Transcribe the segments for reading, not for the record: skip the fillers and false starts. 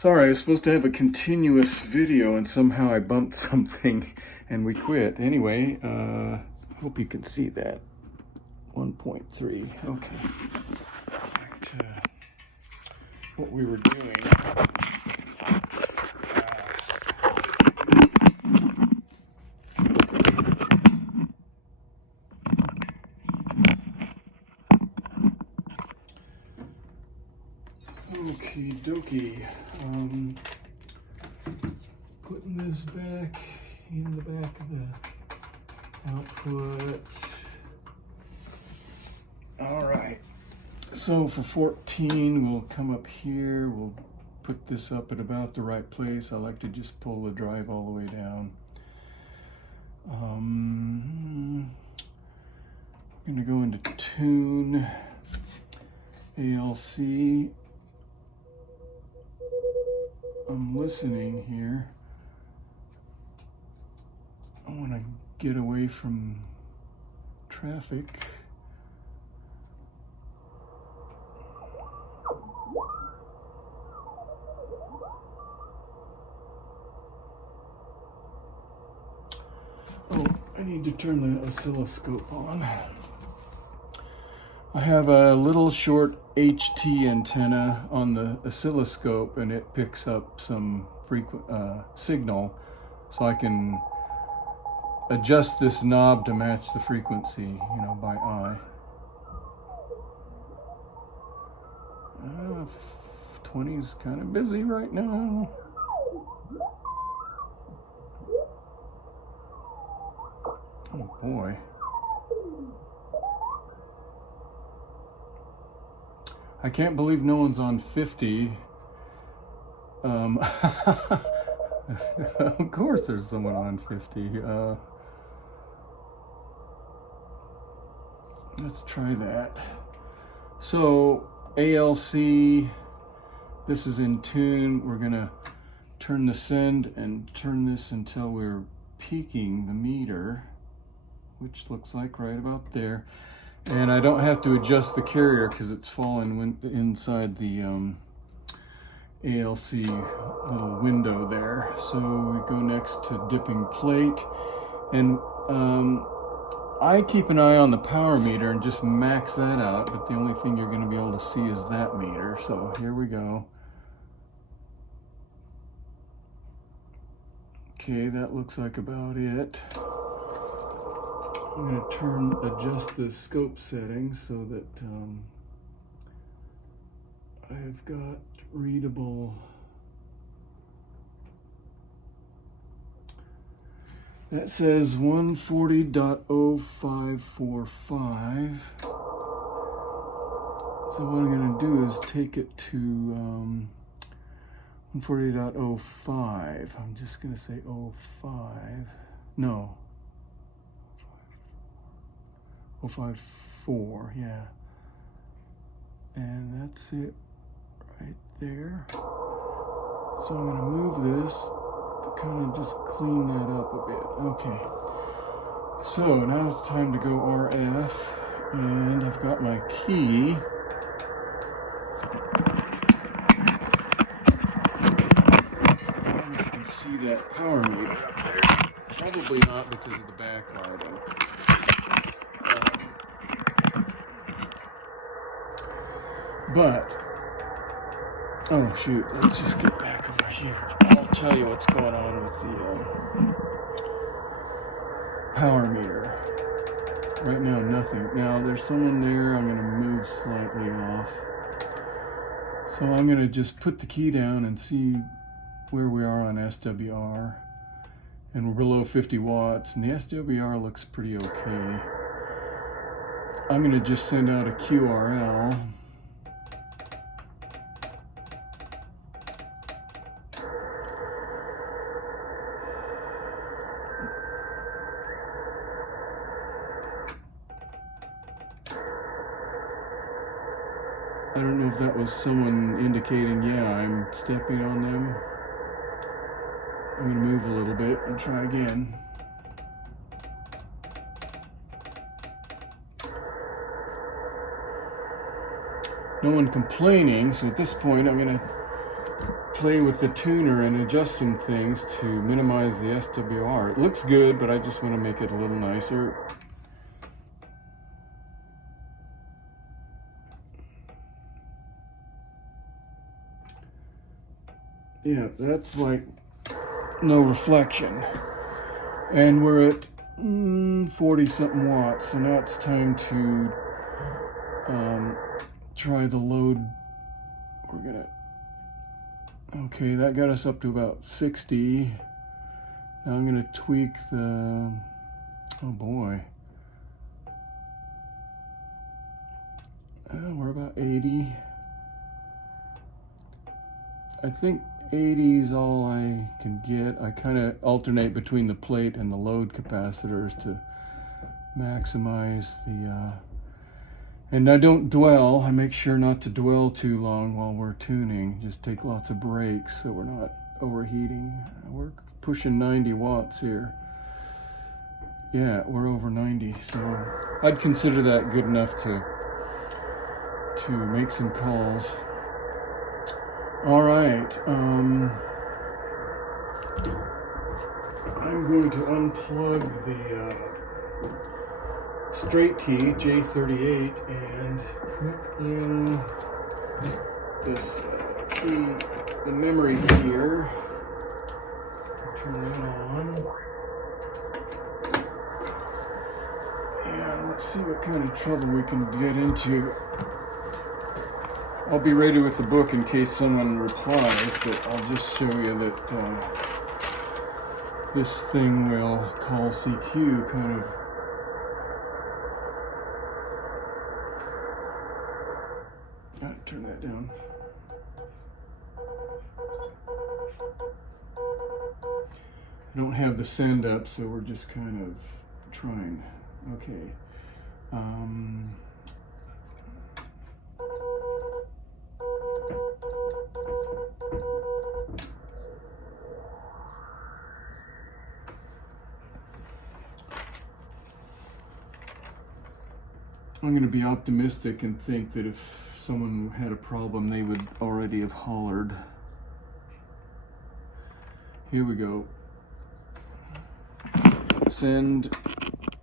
Sorry, I was supposed to have a continuous video and somehow I bumped something and we quit. Anyway, hope you can see that. 1.3. Okay. Back to what we were doing. Okie dokie. Putting this back in the back of the output. All right. So for 14, we'll come up here. We'll put this up at about the right place. I like to just pull the drive all the way down. I'm going to go into tune, ALC. I'm listening here. I want to get away from traffic. Oh, I need to turn the oscilloscope on. I have a little short HT antenna on the oscilloscope and it picks up some frequent signal, so I can adjust this knob to match the frequency, you know, by eye. 20's kind of busy right now. Oh boy. I can't believe no one's on 50. Of course there's someone on 50. Let's try that. So ALC, this is in tune. We're gonna turn the send and turn this until we're peaking the meter, which looks like right about there. And I don't have to adjust the carrier because it's fallen inside the ALC little window there. So we go next to dipping plate. And I keep an eye on the power meter and just max that out, but the only thing you're going to be able to see is that meter. So here we go. Okay, that looks like about it. I'm going to adjust the scope settings so that I've got readable. That says 140.0545. So what I'm going to do is take it to 140.05. I'm just going to say 05. No. 054, yeah. And that's it right there. So I'm going to move this to kind of just clean that up a bit. Okay. So now it's time to go RF, and I've got my key. I don't know if you can see that power meter up there. Probably not because of the backlighting. But, oh shoot, let's just get back over here. I'll tell you what's going on with the power meter. Right now, nothing. Now, there's someone there. I'm going to move slightly off. So I'm going to just put the key down and see where we are on SWR. And we're below 50 watts, and the SWR looks pretty okay. I'm going to just send out a QRL. I don't know if that was someone indicating, yeah, I'm stepping on them. I'm going to move a little bit and try again. No one complaining, so at this point I'm going to play with the tuner and adjust some things to minimize the SWR. It looks good, but I just want to make it a little nicer. Yeah, that's like no reflection. And we're at 40 something watts, and now it's time to try the load. We're gonna, okay, that got us up to about 60. Now I'm gonna tweak the, oh boy. We're about 80. I think 80 is all I can get. I kind of alternate between the plate and the load capacitors to maximize the, and I don't dwell. I make sure not to dwell too long while we're tuning. Just take lots of breaks so we're not overheating. We're pushing 90 watts here. Yeah, we're over 90, so I'd consider that good enough to make some calls. All right, I'm going to unplug the straight key, J38, and put in this key, the memory here. Turn that on. And let's see what kind of trouble we can get into. I'll be ready with the book in case someone replies, but I'll just show you that this thing will call CQ kind of. Turn that down. I don't have the send up, so we're just kind of trying. Okay. I'm going to be optimistic and think that if someone had a problem, they would already have hollered. Here we go. Send,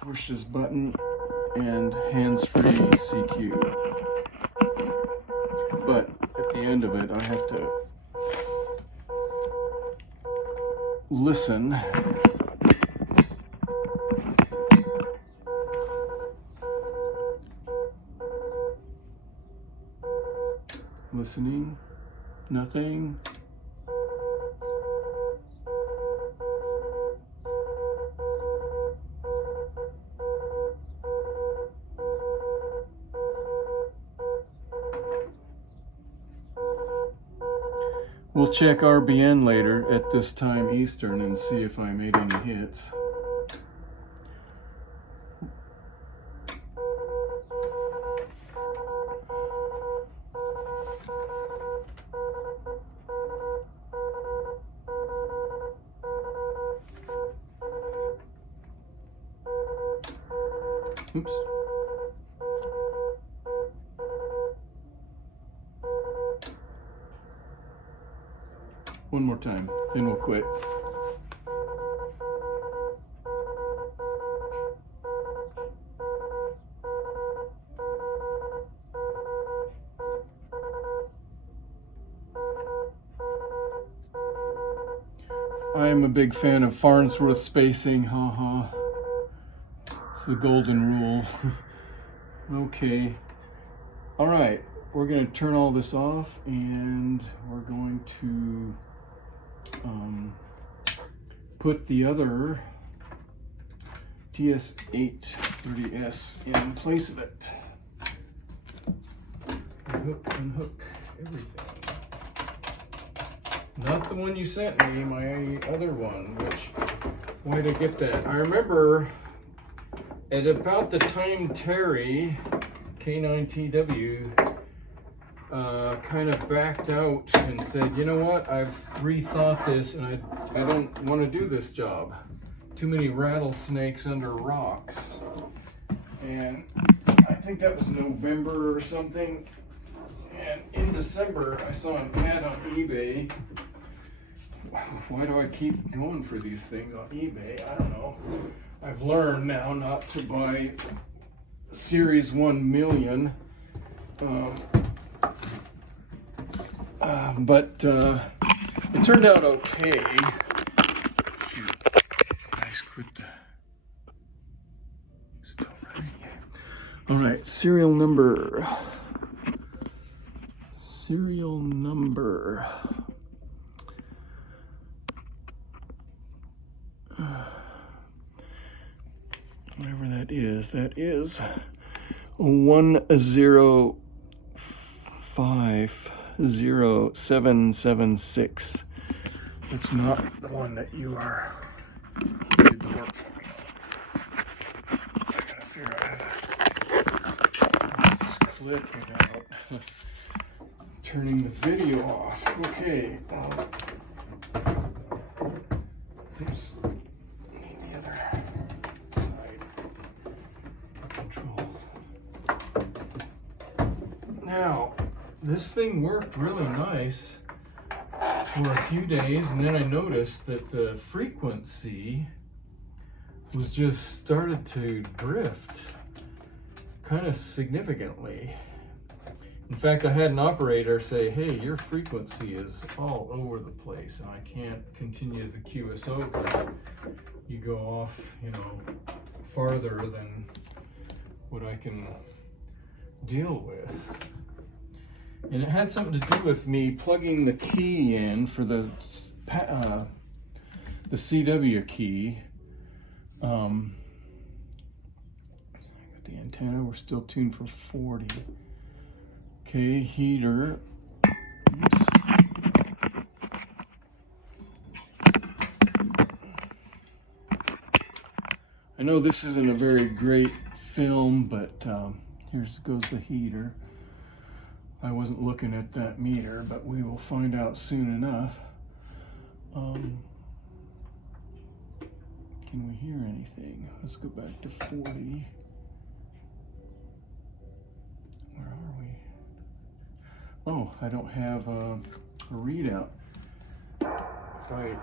push this button, and hands-free CQ. But at the end of it, I have to listen. Listening, nothing. We'll check RBN later at this time Eastern and see if I made any hits. Oops. One more time, then we'll quit. I'm a big fan of Farnsworth spacing, haha. It's the golden rule. Okay. All right, we're going to turn all this off and we're going to put the other TS-830S in place of it. Unhook everything. Not the one you sent me, my other one, which, why'd I get that? I remember at about the time Terry, K9TW, kind of backed out and said, you know what, I've rethought this and I don't want to do this job. Too many rattlesnakes under rocks. And I think that was November or something. And in December, I saw an ad on eBay. Why do I keep going for these things on eBay? I don't know. I've learned now not to buy Series 1 million. But it turned out okay. Shoot. Nice, quit the... Still running. All right, serial number. Whatever that is 1050776. That's not the one that you are. Did the work for me. I gotta figure out how to this clip without turning the video off. Okay. Oops. Need the other side. Controls. Now, this thing worked really nice for a few days, and then I noticed that the frequency was just started to drift kind of significantly. In fact, I had an operator say, hey, your frequency is all over the place and I can't continue the QSO because you go off, you know, farther than what I can deal with. And it had something to do with me plugging the key in for the CW key. I got the antenna, we're still tuned for 40. Okay, heater. Oops. I know this isn't a very great film, but here goes the heater. I wasn't looking at that meter, but we will find out soon enough. Can we hear anything? Let's go back to 40. Where are we? Oh, I don't have a readout. If I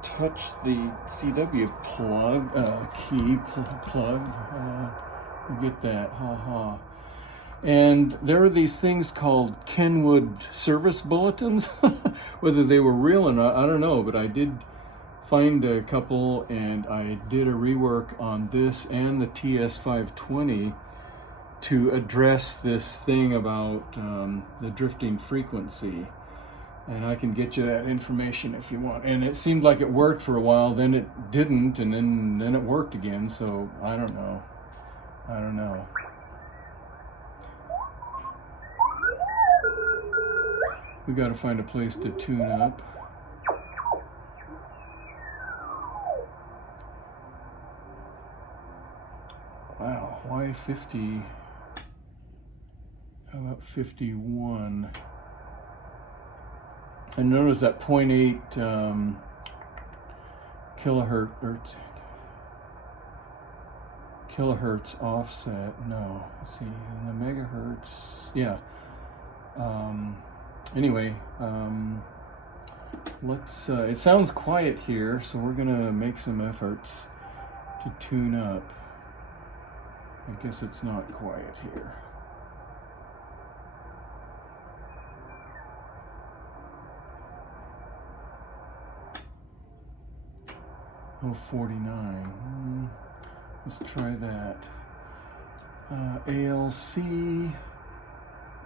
touch the CW plug, plug, we get that, ha. And there are these things called Kenwood service bulletins. Whether they were real or not, I don't know, but I did find a couple, and I did a rework on this and the TS-830S to address this thing about the drifting frequency. And I can get you that information if you want. And it seemed like it worked for a while, then it didn't, and then it worked again, so I don't know. We got to find a place to tune up. Wow, why 50? How about 51? I noticed that 0.8 kilohertz offset. No, let's see, in the megahertz. Yeah. Anyway, let's. It sounds quiet here, so we're gonna make some efforts to tune up. I guess it's not quiet here. Oh, 49. Let's try that. ALC.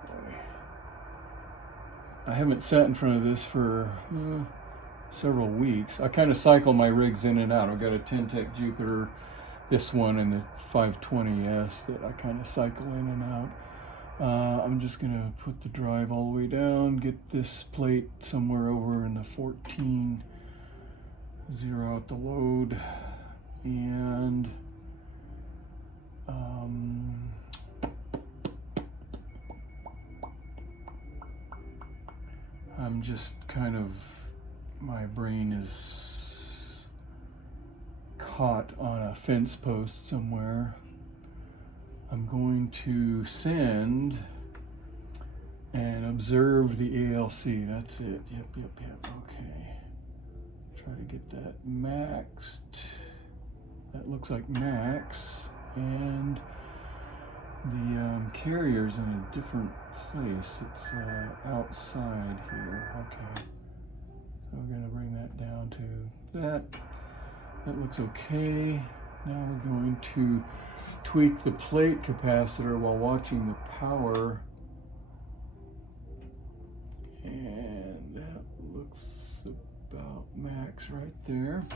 Boy. I haven't sat in front of this for several weeks. I kind of cycle my rigs in and out. I've got a Ten-Tech Jupiter, this one, and the 520S that I kind of cycle in and out. I'm just gonna put the drive all the way down, get this plate somewhere over in the 14, zero out the load, and I'm just kind of, my brain is caught on a fence post somewhere. I'm going to send and observe the ALC. That's it. Yep. Okay. Try to get that maxed. That looks like max. And the carrier's in a different place. It's outside here. Okay. So we're going to bring that down to that. That looks okay. Now we're going to tweak the plate capacitor while watching the power. And that looks about max right there.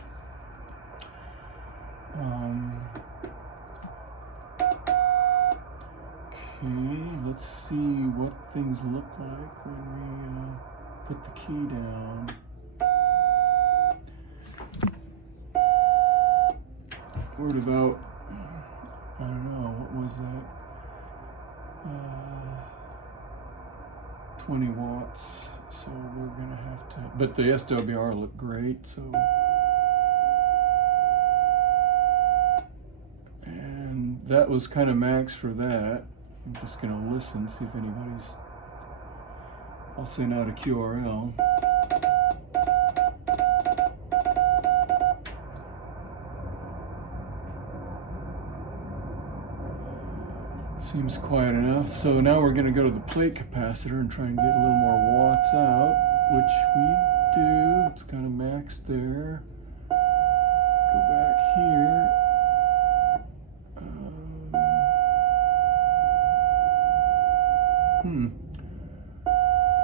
Okay, let's see what things look like when we put the key down. What about, I don't know, what was that? 20 watts, so we're gonna have to, but the SWR looked great, so. And that was kind of max for that. I'm just gonna listen, see if anybody's, I'll send out a QRL. Seems quiet enough. So now we're going to go to the plate capacitor and try and get a little more watts out, which we do. It's kind of maxed there. Go back here.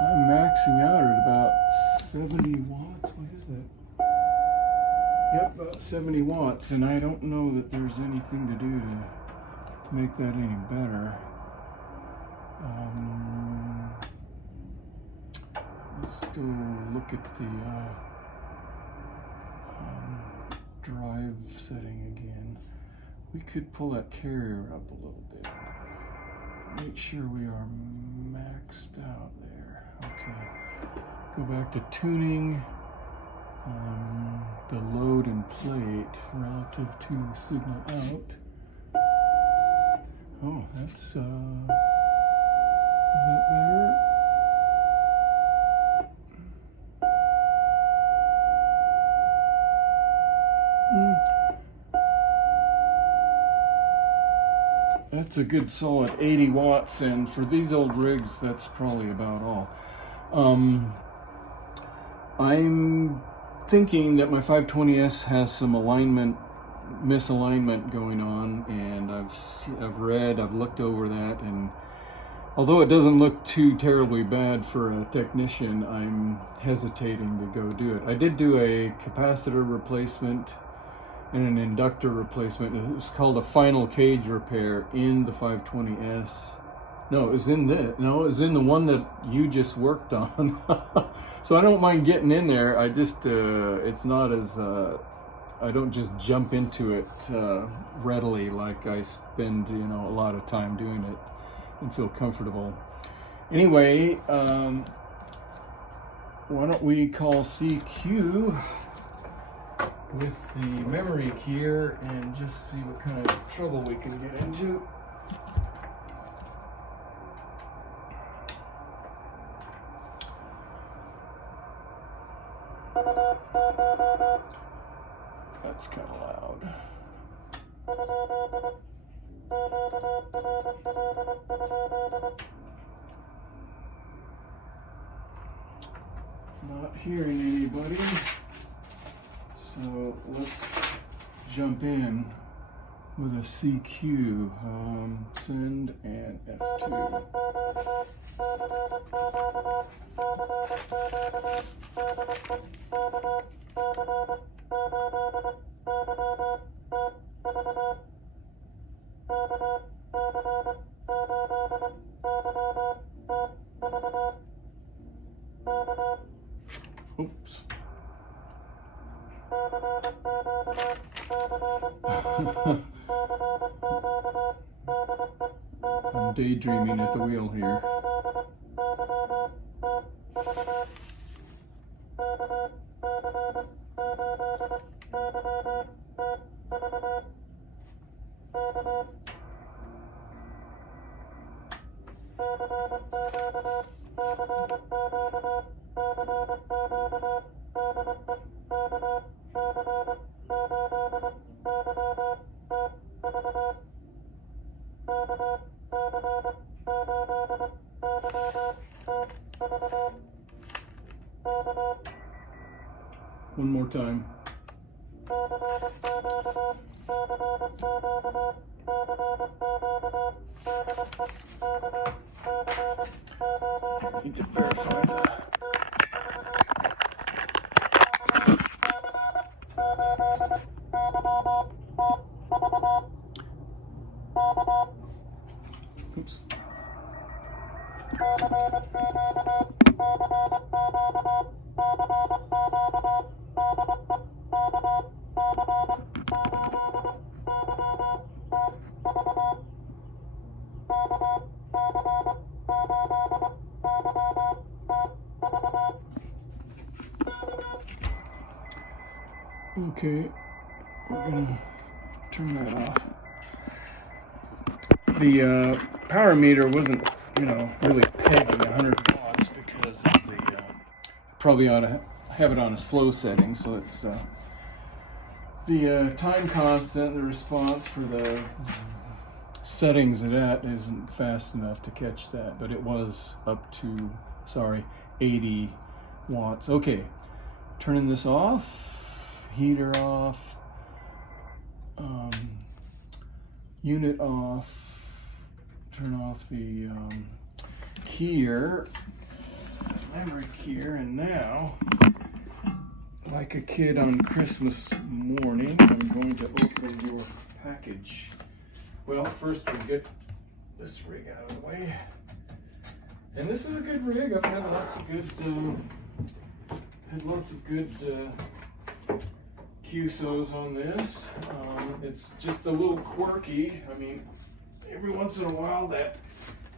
I'm maxing out at about 70 watts. What is that? Yep, about 70 watts. And I don't know that there's anything to do to make that any better. Let's go look at the drive setting again. We could pull that carrier up a little bit. Make sure we are maxed out there. Okay. Go back to tuning the load and plate relative to the signal out. Oh, that's, is that better? That's a good solid 80 watts, and for these old rigs, that's probably about all. I'm thinking that my 520S has some misalignment going on, and I've looked over that, and although it doesn't look too terribly bad for a technician, I'm hesitating to go do it. I did do a capacitor replacement and an inductor replacement. It was called a final cage repair in the 520S. No, it was in the one that you just worked on. So I don't mind getting in there. I just, it's not as, I don't just jump into it readily like I spend, a lot of time doing it and feel comfortable. Anyway, why don't we call CQ with the memory keyer and just see what kind of trouble we can get into. That's kind of loud. Not hearing anybody. So let's jump in with a CQ. Send and F2. Oops. I'm daydreaming at the wheel here. One more time. Need to verify that. Oops. Okay, we're gonna turn that off. The power meter wasn't, really pegging 100 watts because of the, probably ought to have it on a slow setting, so it's the time constant, the response for the settings of that isn't fast enough to catch that, but it was up to, 80 watts. Okay, turning this off, heater off, unit off, turn off the keyer, memory keyer, and now, like a kid on Christmas morning, I'm going to open your package. Well, first we'll get this rig out of the way. And this is a good rig. I've had lots of good QSOs on this. It's just a little quirky. I mean, every once in a while that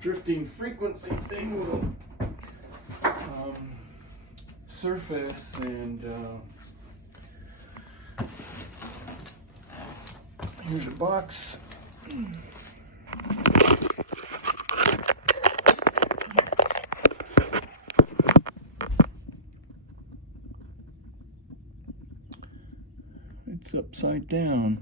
drifting frequency thing will surface, and here's a box. It's upside down.